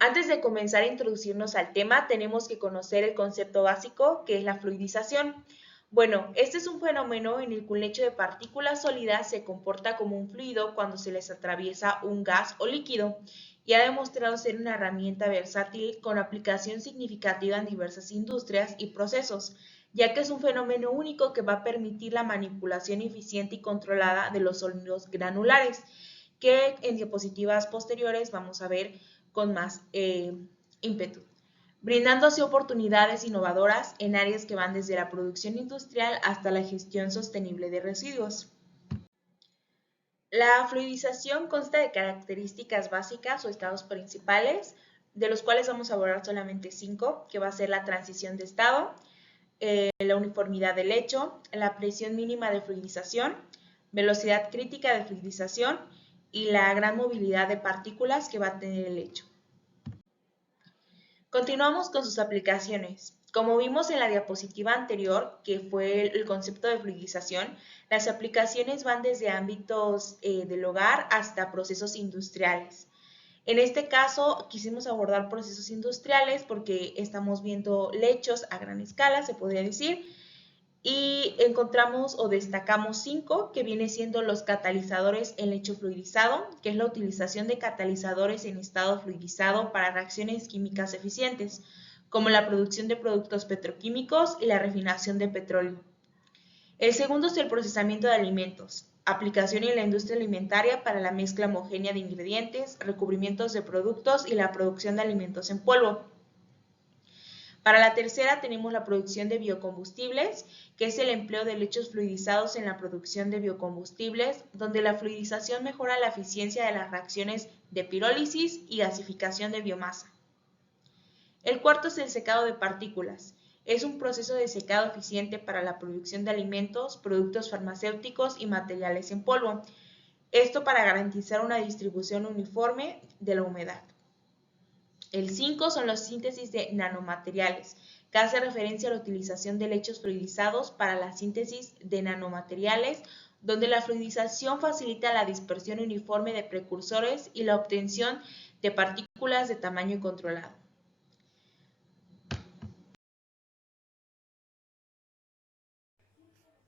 Antes de comenzar a introducirnos al tema, tenemos que conocer el concepto básico, que es la fluidización. Bueno, este es un fenómeno en el que un lecho de partículas sólidas se comporta como un fluido cuando se les atraviesa un gas o líquido, y ha demostrado ser una herramienta versátil con aplicación significativa en diversas industrias y procesos, ya que es un fenómeno único que va a permitir la manipulación eficiente y controlada de los sólidos granulares, que en diapositivas posteriores vamos a ver con más ímpetu, brindando así oportunidades innovadoras en áreas que van desde la producción industrial hasta la gestión sostenible de residuos. La fluidización consta de características básicas o estados principales, de los cuales vamos a abordar solamente 5, que va a ser la transición de estado, la uniformidad del lecho, la presión mínima de fluidización, velocidad crítica de fluidización y la gran movilidad de partículas que va a tener el lecho. Continuamos con sus aplicaciones. Como vimos en la diapositiva anterior, que fue el concepto de fluidización, las aplicaciones van desde ámbitos del hogar hasta procesos industriales. En este caso, quisimos abordar procesos industriales porque estamos viendo lechos a gran escala, se podría decir, y encontramos o destacamos 5, que viene siendo los catalizadores en lecho fluidizado, que es la utilización de catalizadores en estado fluidizado para reacciones químicas eficientes, como la producción de productos petroquímicos y la refinación de petróleo. El segundo es el procesamiento de alimentos, aplicación en la industria alimentaria para la mezcla homogénea de ingredientes, recubrimientos de productos y la producción de alimentos en polvo. Para la tercera tenemos la producción de biocombustibles, que es el empleo de lechos fluidizados en la producción de biocombustibles, donde la fluidización mejora la eficiencia de las reacciones de pirólisis y gasificación de biomasa. El cuarto es el secado de partículas. Es un proceso de secado eficiente para la producción de alimentos, productos farmacéuticos y materiales en polvo. Esto para garantizar una distribución uniforme de la humedad. El 5 son las síntesis de nanomateriales, que hace referencia a la utilización de lechos fluidizados para la síntesis de nanomateriales, donde la fluidización facilita la dispersión uniforme de precursores y la obtención de partículas de tamaño controlado.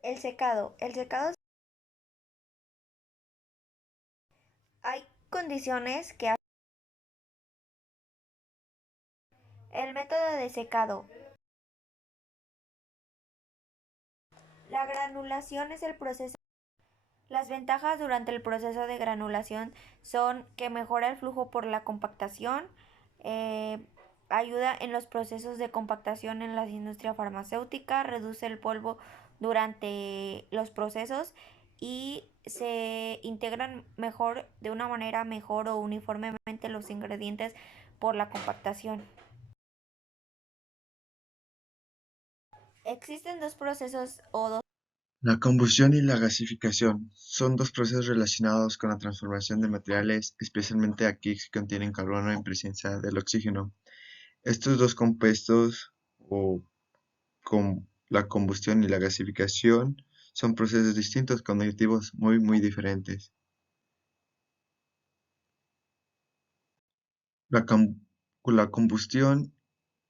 El secado. Hay condiciones que el método de secado. La granulación es el proceso. Las ventajas durante el proceso de granulación son que mejora el flujo por la compactación, eh, ayuda en los procesos de compactación en la industria farmacéutica, reduce el polvo durante los procesos y se integran mejor, de una manera mejor o uniformemente los ingredientes por la compactación. Existen dos procesos o dos. La combustión y la gasificación son dos procesos relacionados con la transformación de materiales, especialmente aquellos que contienen carbono en presencia del oxígeno. Estos dos compuestos, o la combustión y la gasificación, son procesos distintos con objetivos muy diferentes. La combustión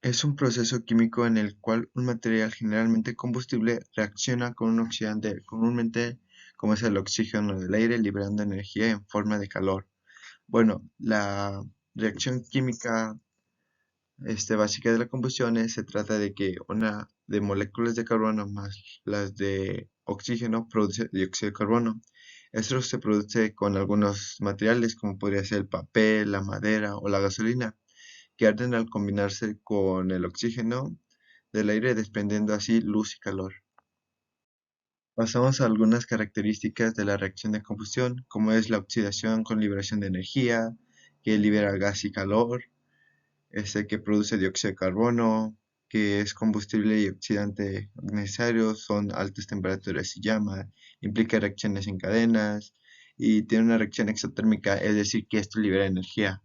es un proceso químico en el cual un material generalmente combustible reacciona con un oxidante, comúnmente como es el oxígeno del aire, liberando energía en forma de calor. Bueno, la reacción química básica de la combustión se trata de que una de moléculas de carbono más las de oxígeno produce dióxido de carbono. Esto se produce con algunos materiales como podría ser el papel, la madera o la gasolina, que arden al combinarse con el oxígeno del aire, desprendiendo así luz y calor. Pasamos a algunas características de la reacción de combustión, como es la oxidación con liberación de energía, que libera gas y calor, que produce dióxido de carbono, que es combustible y oxidante necesario, son altas temperaturas y llama, implica reacciones en cadenas y tiene una reacción exotérmica, es decir, que esto libera energía.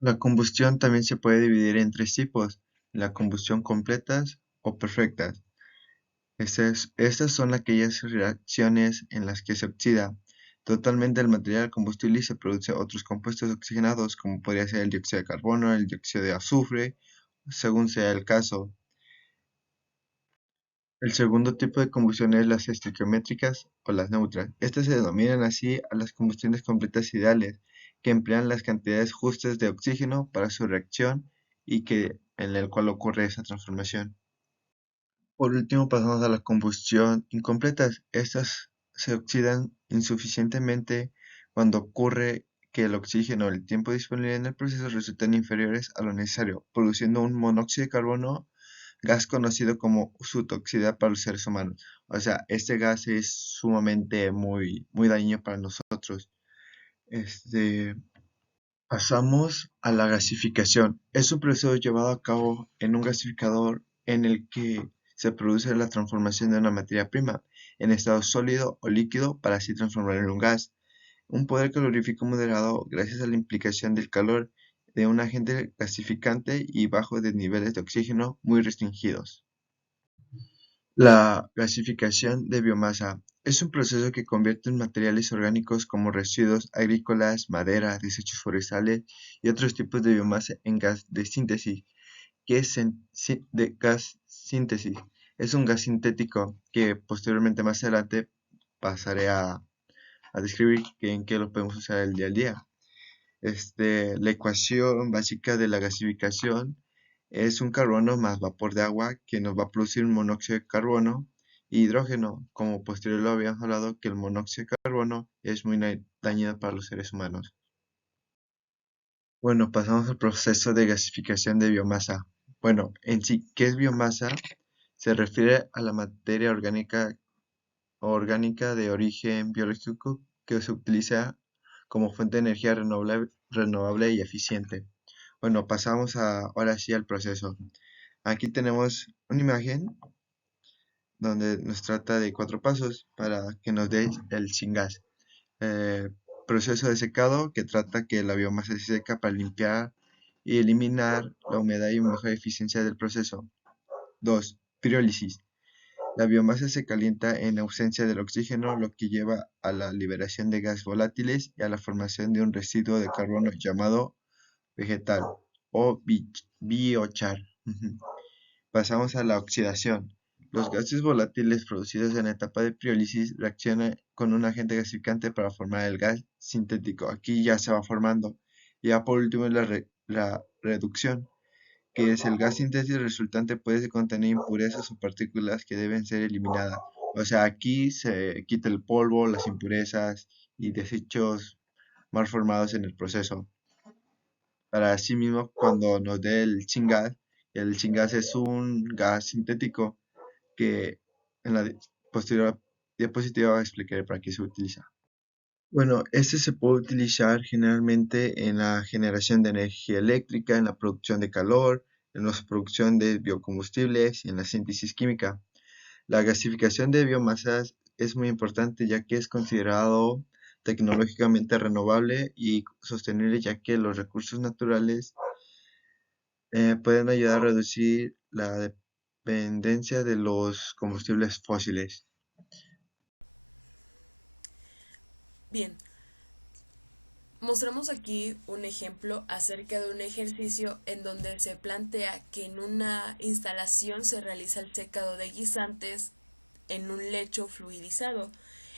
La combustión también se puede dividir en tres tipos: la combustión completas o perfectas. Estas son aquellas reacciones en las que se oxida totalmente el material combustible y se produce otros compuestos oxigenados, como podría ser el dióxido de carbono, el dióxido de azufre, según sea el caso. El segundo tipo de combustión es las estequiométricas o las neutras. Estas se denominan así a las combustiones completas ideales, que emplean las cantidades justas de oxígeno para su reacción y en el cual ocurre esa transformación. Por último, pasamos a la combustión incompletas. Estas se oxidan insuficientemente cuando ocurre que el oxígeno o el tiempo disponible en el proceso resultan inferiores a lo necesario, produciendo un monóxido de carbono, gas conocido como su toxicidad para los seres humanos. O sea, este gas es sumamente muy dañino para nosotros. Este, Pasamos a la gasificación. Es un proceso llevado a cabo en un gasificador en el que se produce la transformación de una materia prima en estado sólido o líquido para así transformarlo en un gas. Un poder calorífico moderado gracias a la implicación del calor de un agente gasificante y bajo de niveles de oxígeno muy restringidos. La gasificación de biomasa es un proceso que convierte materiales orgánicos como residuos agrícolas, madera, desechos forestales y otros tipos de biomasa en gas de síntesis. ¿Qué es de gas síntesis? Es un gas sintético que posteriormente más adelante pasaré a describir en qué lo podemos usar el día al día. La ecuación básica de la gasificación es un carbono más vapor de agua que nos va a producir un monóxido de carbono e hidrógeno, como posterior lo habíamos hablado que el monóxido de carbono es muy dañino para los seres humanos. Bueno, pasamos al proceso de gasificación de biomasa. Bueno, en sí, ¿qué es biomasa? Se refiere a la materia orgánica de origen biológico que se utiliza como fuente de energía renovable y eficiente. Bueno, pasamos ahora sí al proceso. Aquí tenemos una imagen donde nos trata de 4 pasos para que nos dé el syngas. Proceso de secado que trata que la biomasa se seca para limpiar y eliminar la humedad y mejorar la eficiencia del proceso. 2. Pirólisis. La biomasa se calienta en ausencia del oxígeno, lo que lleva a la liberación de gases volátiles y a la formación de un residuo de carbono llamado vegetal o biochar. Pasamos a la oxidación. Los gases volátiles producidos en la etapa de pirólisis reaccionan con un agente gasificante para formar el gas sintético. Aquí ya se va formando. Y ya por último la reducción, que es el gas sintético resultante puede contener impurezas o partículas que deben ser eliminadas. O sea, aquí se quita el polvo, las impurezas y desechos mal formados en el proceso. Para así mismo, cuando nos dé el syngas es un gas sintético que en la posterior diapositiva explicaré para qué se utiliza. Bueno, este se puede utilizar generalmente en la generación de energía eléctrica, en la producción de calor, en la producción de biocombustibles y en la síntesis química. La gasificación de biomasas es muy importante ya que es considerado tecnológicamente renovable y sostenible ya que los recursos naturales pueden ayudar a reducir la dependencia de los combustibles fósiles. Bien, mostramos aquí un ejemplo acerca de un ejercicio en donde se plantea que en una instalación se realiza el secado de guisantes en un lecho fluidizado,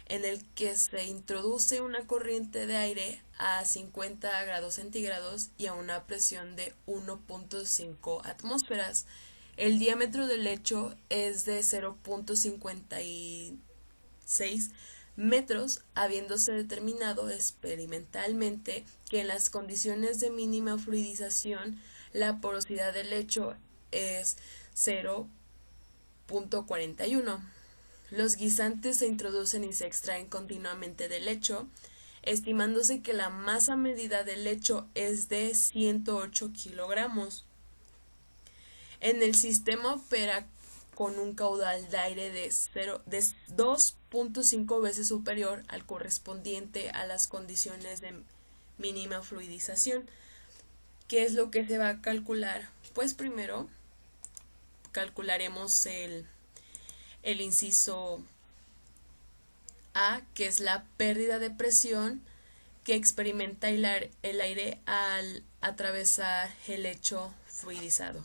en el que se introduce una corriente de aire a 50 grados centígrados y a una presión de 1.5 atmósferas. El diámetro del lecho es de 0.56 metros, habiéndose determinado experimentalmente que en las condiciones de mínima fluidización la porosidad del lecho es 0.41. Los guisantes se introducen y se extraen continuamente del lecho, estimándose que la masa medida del lecho es de 108 kilogramos. En el sistema opera con un caudal de aire de 2.5 veces superior al correspondiente a las condiciones de mínima fluidización. ¿Qué es lo que se va a calcular? Pues primero calcularemos el inciso A, que es la pérdida de presión que experimenta el aire al atravesar el lecho fluidizado.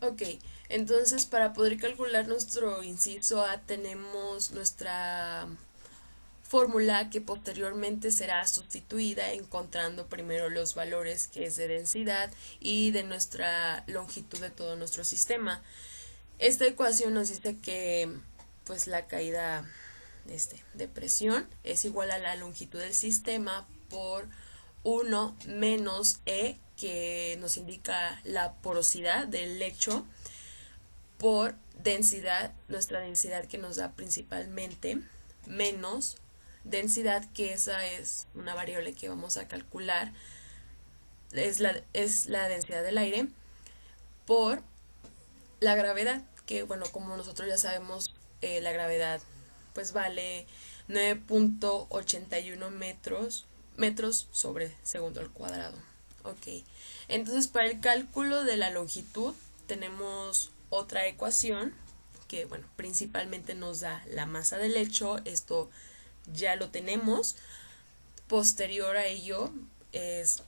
Ok, entonces para poder calcular nuestro inciso A tenemos nuestra fórmula que posteriormente será sustituida encontrando primero los valores que es de densidad y de nuestra longitud de todo nuestro sistema. Esta ecuación nos dice que pues la caída de presión es igual a la longitud del sistema por 1 menos E, que nos indica la porosidad del lecho, por densidad, nuestra densidad que nos da principalmente, menos densidad, que esa es una variable que vamos a calcular, es la densidad del aire, por la gravedad, que bueno, como nosotros ya sabemos, la gravedad pues vale 9.81 metros sobre segundo al cuadrado. Ok, entonces para el cálculo de la longitud tenemos otra ecuación que bueno, principalmente nos da la masa del lecho, esto ya lo tenemos. Posterior a ello es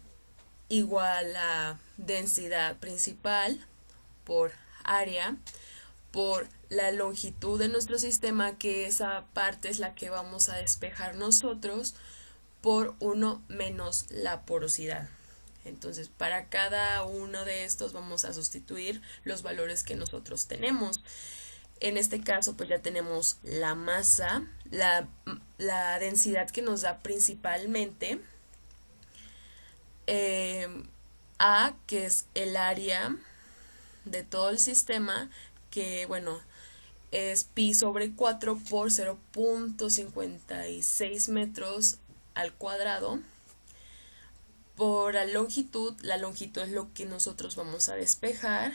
igual a densidad principal por área por la longitud de nuestro sistema, que esa parte es la que vamos a despejar nosotros, por 1 menos la porosidad. Entonces, para cada uno de estos vamos a sustituir los valores que nosotros tenemos. En este caso, pues ya tenemos la masa, la densidad que nos da principalmente, A, que es el área de todo el sistema, que bueno, es pi sobre 4 por 0.56 metros al cuadrado, por la longitud es lo que nosotros vamos a despejar,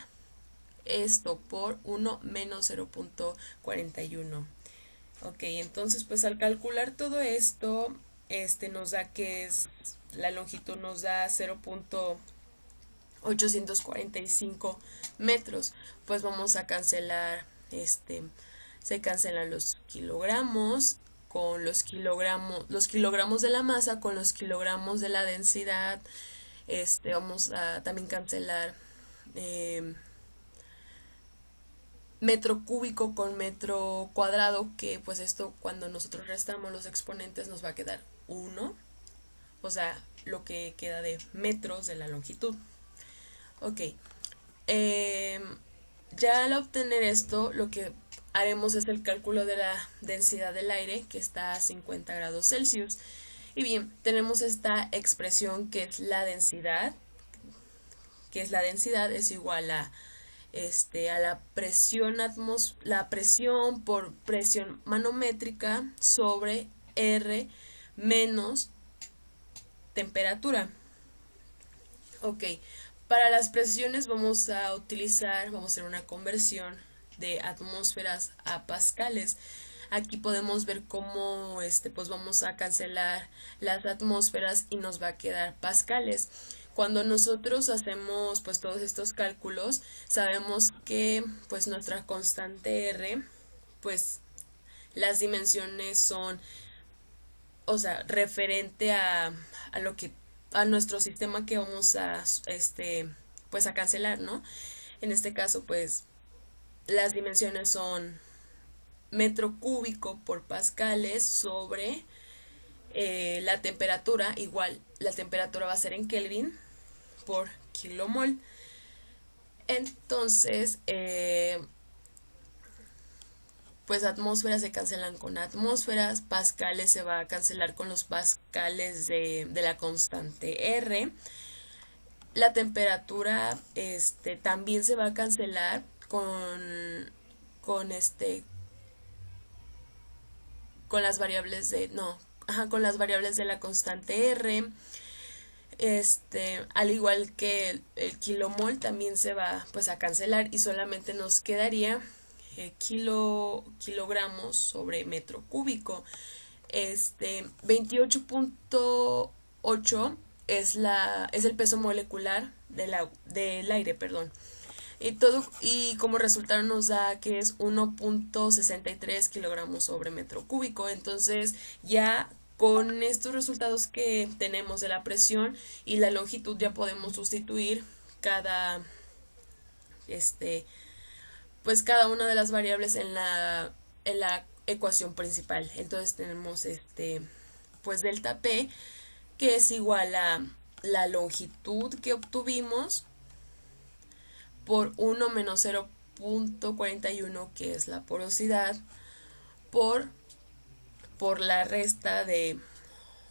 esto por 1 menos 0.41. Ok, entonces pues al calcular todo esto, nos da que es, la longitud nos da 0.845 metros. Pues vamos a cancelar, se cancelan los kilogramos con los kilogramos de la masa con los kilogramos de la densidad. Vamos a también cancelar metro cúbico con metro cuadrado, que pues esto cuando nosotros restamos los exponentes nos va a quedar 1, o sea, lo que queda de metros de la longitud. Ok, ya al obtener esto, lo que haremos es el cálculo de la densidad del aire, que está a 50 grados Celsius. Y bien, tenemos esta expresión que es la densidad, es igual a la presión por presión manométrica sobre R menos temperatura. Ok, para las presiones vamos a hacer una conversión de atmósferas a pascales. Aquí podemos ver cómo pues vamos a cancelar las atmósferas y nos va a quedar pascales. Cuando nosotros hacemos pues todos estos cálculos, sabemos que pues nuestra constante R, pues las dimensiones son, o sea, referente a nuestro sistema que vamos a pues a cancelar, ¿no? En este caso pues las dimensiones son metro cúbico por pascales sobre la temperatura, igual la temperatura va a ser en Kelvin por kilomol. Entonces pues atmósferas se cancelan con atmósferas, pascales se va a cancelar con los pascales de la constante R. La temperatura también se va a cancelar con las variables con las variables de la constante R. Al igual que el kilomol también se va pues a cancelar y solamente nos quedaría kilogramos sobre metro cúbico. 28.8 es el peso molecular del aire, perdón. y como resultado nos da que es 1.63 kilogramos sobre metro cúbico. Entonces ya con estos resultados que tenemos de la presión y la longitud ya podemos sustituir cada este pues cada una de las variables en la ecuación principal. Entonces tenemos pues delta P, que es igual a la longitud que obtuvimos por 1 menos 0.41, que es la porosidad, por, por la resta de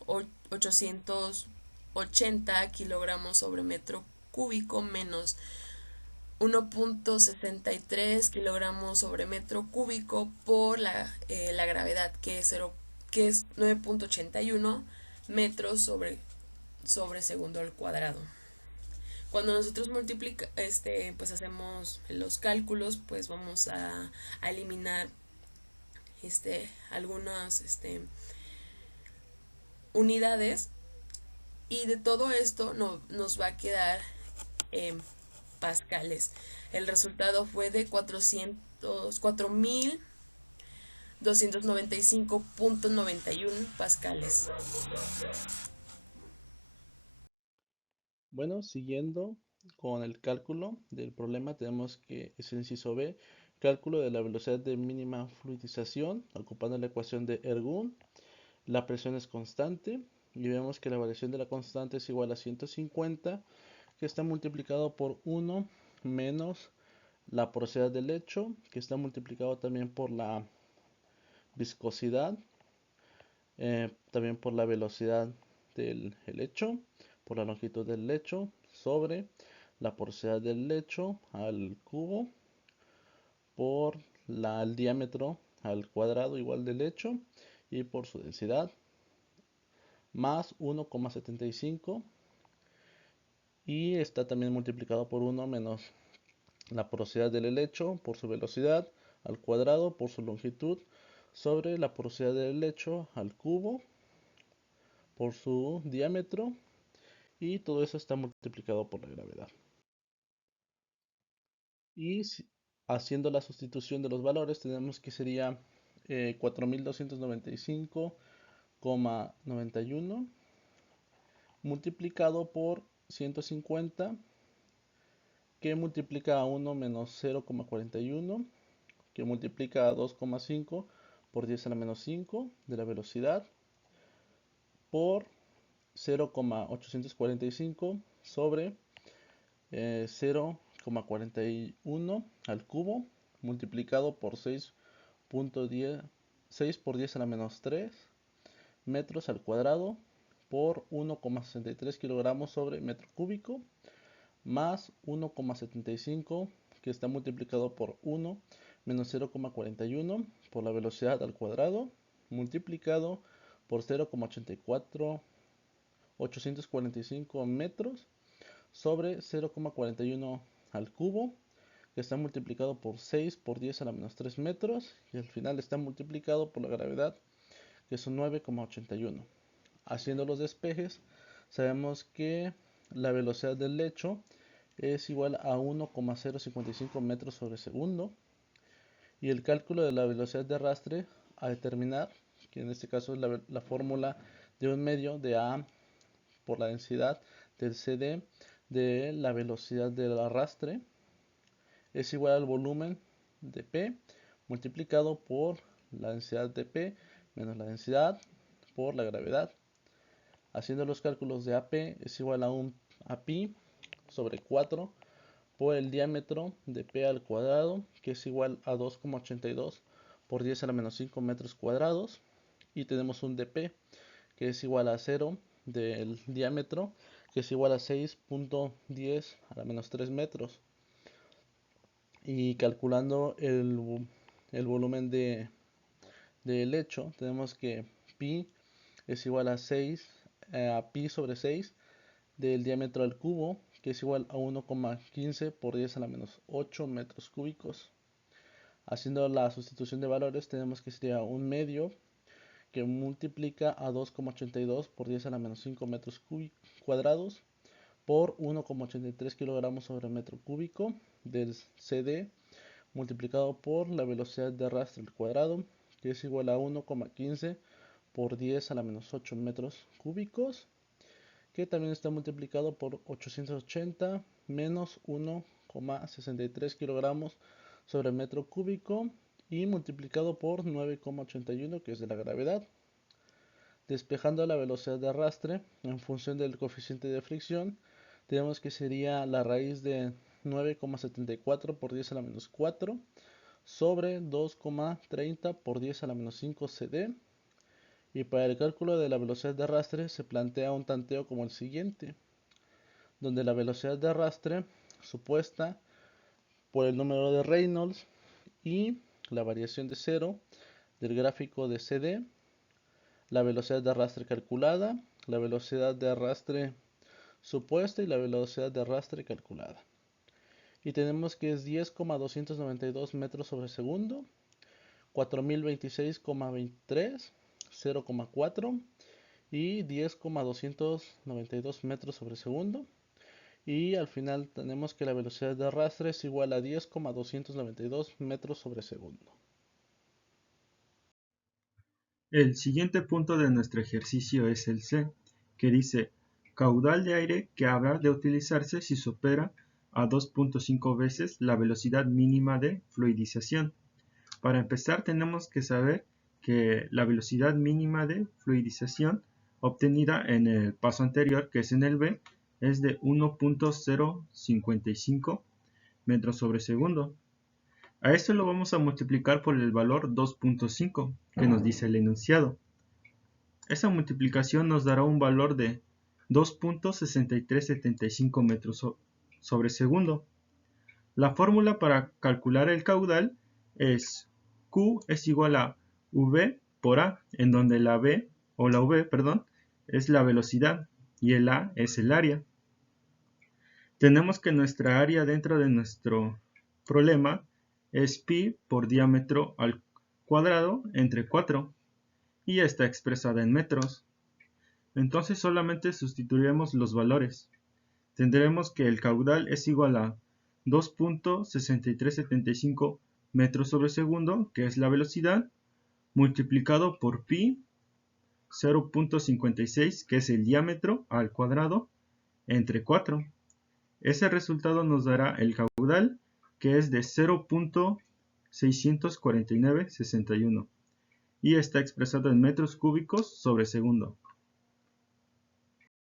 880 kilogramos sobre metro cúbico menos 1.63 kilogramos sobre metro cúbico por la gravedad, que es 9.81 metros sobre segundo al cuadrado. Cuando nosotros pues hacemos los cálculos, pues vamos a eliminar algunas unidades, y de todo esto nos va a quedar en pascales. El resultado fue de 4.295.91 pascales. Bueno, siguiendo con el cálculo del problema, tenemos que es el inciso B, cálculo de la velocidad de mínima fluidización, ocupando la ecuación de Ergun. La presión es constante y vemos que la variación de la constante es igual a 150, que está multiplicado por 1 menos la porosidad del lecho, que está multiplicado también por la viscosidad, también por la velocidad del lecho, por la longitud del lecho, sobre la porosidad del lecho al cubo, por el diámetro al cuadrado igual del lecho, y por su densidad, más 1,75, y está también multiplicado por 1 menos la porosidad del helecho por su velocidad al cuadrado por su longitud, sobre la porosidad del helecho al cubo por su diámetro, y todo eso está multiplicado por la gravedad. Y haciendo la sustitución de los valores, tenemos que sería 4.295,91 multiplicado por 150, que multiplica a 1 menos 0,41, que multiplica a 2,5 por 10 a la menos 5 de la velocidad, por 0,845 sobre 0,41 al cubo, multiplicado por 6 por 10 a la menos 3 metros al cuadrado, por 1,63 kilogramos sobre metro cúbico, más 1,75, que está multiplicado por 1 menos 0,41 por la velocidad al cuadrado, multiplicado por 0,845 metros sobre 0,41 al cubo, que está multiplicado por 6 por 10 a la menos 3 metros, y al final está multiplicado por la gravedad, que son 9,81. Haciendo los despejes, sabemos que la velocidad del lecho es igual a 1,055 metros sobre segundo, y el cálculo de la velocidad de arrastre a determinar, que en este caso es la fórmula de un medio de A por la densidad del CD de la velocidad del arrastre, es igual al volumen de P multiplicado por la densidad de P menos la densidad por la gravedad. Haciendo los cálculos de AP es igual a pi sobre 4 por el diámetro de P al cuadrado, que es igual a 2,82 por 10 a la menos 5 metros cuadrados, y tenemos un dP que es igual a 0 del diámetro, que es igual a 6,10 a la menos 3 metros. Y calculando el volumen de lecho, tenemos que pi es igual a 6 a pi sobre 6 del diámetro al cubo, que es igual a 1,15 por 10 a la menos 8 metros cúbicos. Haciendo la sustitución de valores, tenemos que sería un medio que multiplica a 2,82 por 10 a la menos 5 metros cuadrados por 1,83 kilogramos sobre metro cúbico del CD multiplicado por la velocidad de arrastre al cuadrado, que es igual a 1,15 por 10 a la menos 8 metros cúbicos, que también está multiplicado por 880 menos 1,63 kilogramos sobre metro cúbico y multiplicado por 9,81, que es de la gravedad. Despejando la velocidad de arrastre en función del coeficiente de fricción, tenemos que sería la raíz de 9,74 por 10 a la menos 4 sobre 2,30 por 10 a la menos 5 CD. Y para el cálculo de la velocidad de arrastre se plantea un tanteo como el siguiente, donde la velocidad de arrastre supuesta por el número de Reynolds y la variación de cero del gráfico de CD, la velocidad de arrastre calculada, la velocidad de arrastre supuesta y la velocidad de arrastre calculada. Y tenemos que es 10,292 metros sobre segundo, 4026,23, 0,4 y 10,292 metros sobre segundo. Y al final tenemos que la velocidad de arrastre es igual a 10,292 metros sobre segundo. El siguiente punto de nuestro ejercicio es el C, que dice caudal de aire que habrá de utilizarse si supera a 2.5 veces la velocidad mínima de fluidización. Para empezar tenemos que saber que la velocidad mínima de fluidización obtenida en el paso anterior, que es en el B, es de 1.055 metros sobre segundo. A esto lo vamos a multiplicar por el valor 2.5 que nos dice el enunciado. Esa multiplicación nos dará un valor de 2.6375 metros sobre segundo. La fórmula para calcular el caudal es Q es igual a V por A, en donde la V es la velocidad y el A es el área. Tenemos que nuestra área dentro de nuestro problema es pi por diámetro al cuadrado entre 4 y está expresada en metros. Entonces solamente sustituiremos los valores. Tendremos que el caudal es igual a 2.6375 metros sobre segundo, que es la velocidad, multiplicado por pi 0.56, que es el diámetro al cuadrado, entre 4. Ese resultado nos dará el caudal, que es de 0.64961 y está expresado en metros cúbicos sobre segundo.